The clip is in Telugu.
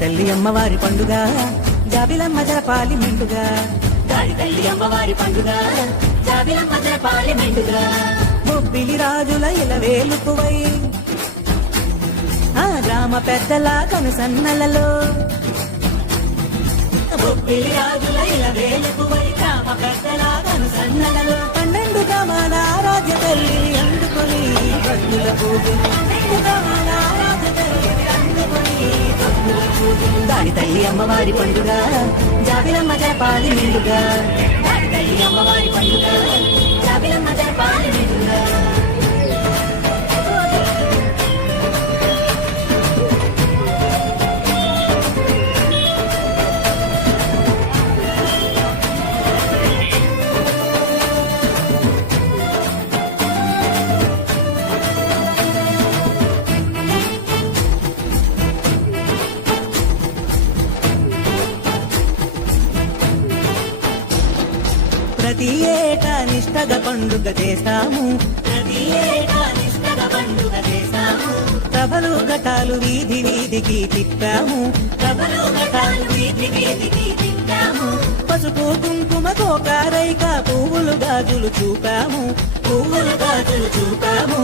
తల్లి అమ్మవారి పండుగ జాబిలమ్మ జరపాలి మెండుగా. గాడి తల్లి అమ్మవారి పండుగ జాబిలమ్మ జరపాలి మెండుగా. బొబ్బిలి రాజుల ఇలవేలుకువై ఆ గ్రామ పెద్దల కనుసన్నలలో బొబ్బిలి రాజుల ఇలవేలుకువై గ్రామ పెద్దల కనుసన్నలలో 12 గ్రామాల ఆరాధ్య తల్లి అందుకొని భక్తుల పూజలు. 12 గ్రామాల ఆరాధ్య తల్లి అందుకొని భక్తుల పూజలు. గాడి తల్లి అమ్మవారి పండుగ జాబిలమ్మ జరపాలి మెండుగా. గాడి తల్లి అమ్మవారి పండుగ జాబిలమ్మ జరపాలి మెండుగా. ప్రతి ఏటా నిష్టగా పండుగ చేస్తాము. ప్రతి ఏటా నిష్టగా పండుగ చేస్తాము. ప్రభలు ఘటాలు వీధి వీధికి తిప్పాము. ప్రభలు ఘటాలు వీధి వీధికి తిప్పాము. పసుపు కుంకుమ కోకారైక పువ్వులు గాజులు చూపాము. పువ్వులు గాజులు చూపాము.